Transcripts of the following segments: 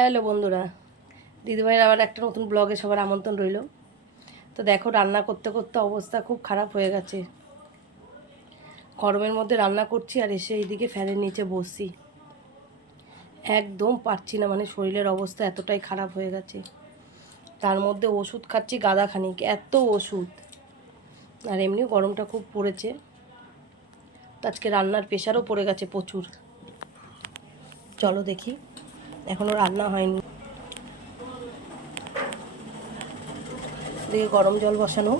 Hello বন্ধুরা, দিদিভাইয়ের আবার একটা নতুন ব্লগে সবার আমন্ত্রণ রইল। তো দেখো, রান্না করতে করতে অবস্থা খুব খারাপ হয়ে গেছে। গরমের মধ্যে রান্না করছি আর এসে এইদিকে ফ্যানের নিচে বসছি। একদম পারছি না, মানে শরীরের অবস্থা এতটাই খারাপ হয়ে গেছে। তার মধ্যে ওষুধ খাচ্ছি গাদাখানিক, এত ওষুধ। আর এমনি গরমটা খুব পড়েছে, তো আজকে রান্নার প্রেশারও পড়ে গেছে প্রচুর। চলো দেখি, এখনও রান্না হয়নি। দেখি গরম জল বসানো,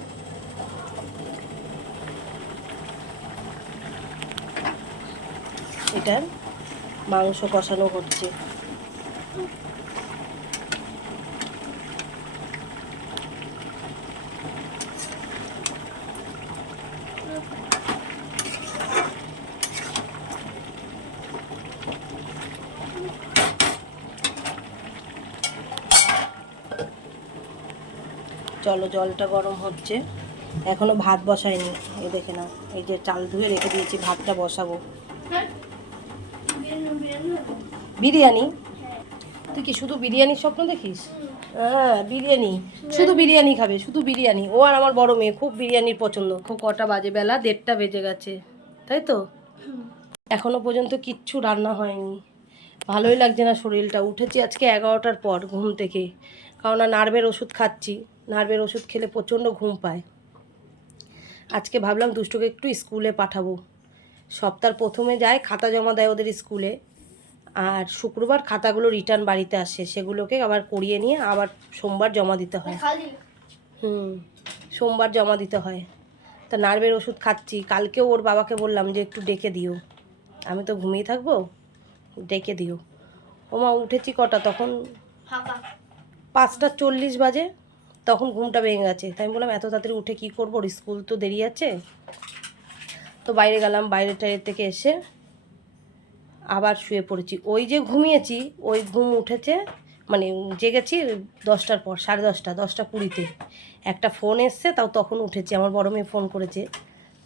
এটার মাংস কষানো হচ্ছে। চলো, জলটা গরম হচ্ছে, এখনো ভাত বসাইনি। এই দেখে নাও, এই যে চাল ধুয়ে রেখে দিয়েছি, ভাতটা বসাবো। বিরিয়ানি? তুই কি শুধু বিরিয়ানির স্বপ্ন দেখিস? হ্যাঁ, বিরিয়ানি, শুধু বিরিয়ানি খাবে, শুধু বিরিয়ানি। ও আর আমার বড় মেয়ে খুব বিরিয়ানির পছন্দ। খুব কটা বাজে, বেলা 1:30 বেজে গেছে, তাই তো? এখনো পর্যন্ত কিচ্ছু রান্না হয়নি। ভালোই লাগছে না শরীরটা। উঠেছি আজকে 11টার পর ঘুম থেকে, কারণ নার্ভের ওষুধ খাচ্ছি। নার্ভের ওষুধ খেলে প্রচণ্ড ঘুম পায়। আজকে ভাবলাম দুষ্টুকে একটু স্কুলে পাঠাবো। সপ্তাহের প্রথমে যায়, খাতা জমা দেয় ওদের স্কুলে, আর শুক্রবার খাতাগুলো রিটার্ন বাড়িতে আসে, সেগুলোকে আবার করিয়ে নিয়ে আবার সোমবার জমা দিতে হয়। সোমবার জমা দিতে হয়। তা নার্ভের ওষুধ খাচ্ছি। কালকেও ওর বাবাকে বললাম যে একটু ডেকে দিও, আমি তো ঘুমিয়ে থাকবো, ডেকে দিও। ওমা উঠেছি কটা তখন, 5:40 বাজে। তখন ঘুমটা ভেঙে গেছে, তাই আমি বললাম এত তাড়াতাড়ি উঠে কী করবো, স্কুল তো দেরি আছে। তো বাইরে গেলাম, বাইরে টাইরে থেকে এসে আবার শুয়ে পড়েছি। ওই যে ঘুমিয়েছি, ওই ঘুম উঠেছে, মানে জেগেছি 10টার পর, 10:30, 10:20-তে একটা ফোন এসছে, তাও তখন উঠেছি। আমার বড় মেয়ে ফোন করেছে,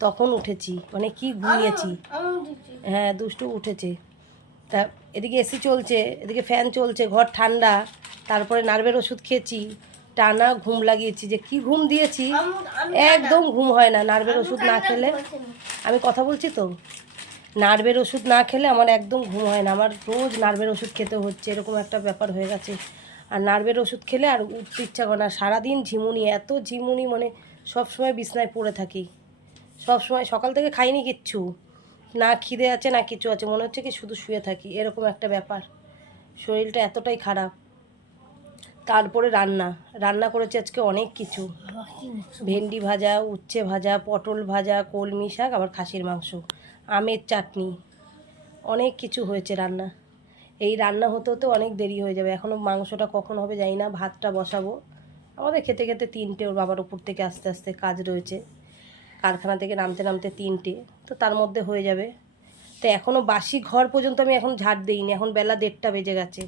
তখন উঠেছি। মানে কি ঘুমিয়েছি। হ্যাঁ, দুষ্টু উঠেছে। তা এদিকে এসি চলছে, এদিকে ফ্যান চলছে, ঘর ঠান্ডা, তারপরে নার্ভের ওষুধ খেয়েছি, টানা ঘুম লাগিয়েছি। যে কি ঘুম দিয়েছি, একদম ঘুম হয় না নার্ভের ওষুধ না খেলে। আমি কথা বলছি তো, নার্ভের ওষুধ না খেলে আমার একদম ঘুম হয় না। আমার রোজ নার্ভের ওষুধ খেতে হচ্ছে, এরকম একটা ব্যাপার হয়ে গেছে। আর নার্ভের ওষুধ খেলে আর উঠতে ইচ্ছা করে না। সারাদিন ঝিমুনি, এত ঝিমুনি, মানে সবসময় বিছনায় পড়ে থাকি। সবসময়, সকাল থেকে খাইনি কিচ্ছু, না খিদে আছে না কিছু আছে, মনে হচ্ছে কি শুধু শুয়ে থাকি, এরকম একটা ব্যাপার। শরীরটা এতটাই খারাপ। তারপরে রান্না রান্না করেছি আজকে অনেক কিছু। ভেন্ডি ভাজা, উচ্ছে ভাজা, পটল ভাজা, কলমি শাক, আবার খাসির মাংস, আমের চাটনি, অনেক কিছু হয়েছে রান্না। এই রান্না হতে হতে অনেক দেরি হয়ে যাবে। এখনও মাংসটা কখন হবে জানি না। ভাতটা বসাবো। আমাদের খেতে খেতে 3টে, ওর বাবার উপর থেকে আস্তে আস্তে কাজ রয়েছে, কারখানা থেকে নামতে নামতে 3টে, তো তার মধ্যে হয়ে যাবে। তো এখনও বাসি ঘর পর্যন্ত আমি এখন ঝাড় দিইনি, এখন বেলা 1:30 বেজে গেছে।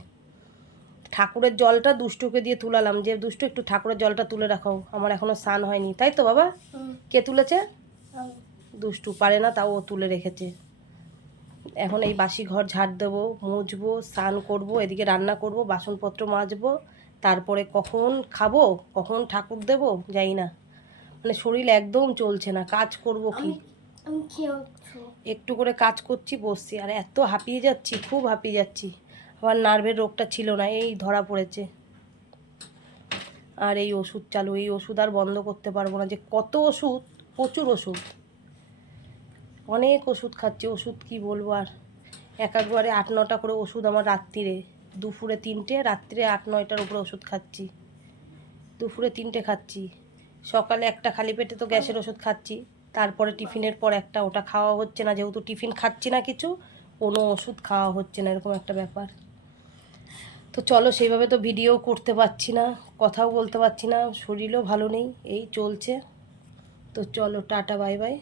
ঠাকুরের জলটা দুষ্টুকে দিয়ে তুলালাম, যে দুষ্টু একটু ঠাকুরের জলটা তুলে রাখো, আমার এখনও স্নান হয়নি। তাই তো বাবা? কে তুলেছে? দুষ্টু পারে না, তাও ও তুলে রেখেছে। এখন এই বাসি ঘর ঝাড় দেবো, মুছবো, স্নান করব, এদিকে রান্না করব, বাসনপত্র মাজবো, তারপরে কখন খাবো, কখন ঠাকুর দেবো জানি না। মানে শরীর একদম চলছে না, কাজ করব কি। একটু করে কাজ করছি, বসছি, আর এত হাঁপিয়ে যাচ্ছি, খুব হাঁপিয়ে যাচ্ছি। আমার নার্ভের রোগটা ছিল না, এই ধরা পড়েছে। আর এই ওষুধ চালু, এই ওষুধ আর বন্ধ করতে পারবো না। যে কত ওষুধ, প্রচুর ওষুধ, অনেক ওষুধ খাচ্ছি। ওষুধ কি বলবো আর, একবারে 8-9টা করে ওষুধ আমার রাত্রিরে। দুপুরে 3টে, রাত্রে 8-9টার উপরে ওষুধ খাচ্ছি। দুপুরে 3টে খাচ্ছি, সকালে একটা খালি পেটে তো গ্যাসের ওষুধ খাচ্ছি, তারপরে টিফিনের পর একটা, ওটা খাওয়া হচ্ছে না, যেহেতু টিফিন খাচ্ছি না কিছু, কোনো ওষুধ খাওয়া হচ্ছে না, এরকম একটা ব্যাপার। তো চলো, সেইভাবে তো ভিডিও করতে পারছি না, কথাও বলতে পারছি না, শরীরও ভালো নেই, এই চলছে। তো চলো, টাটা, বাই বাই।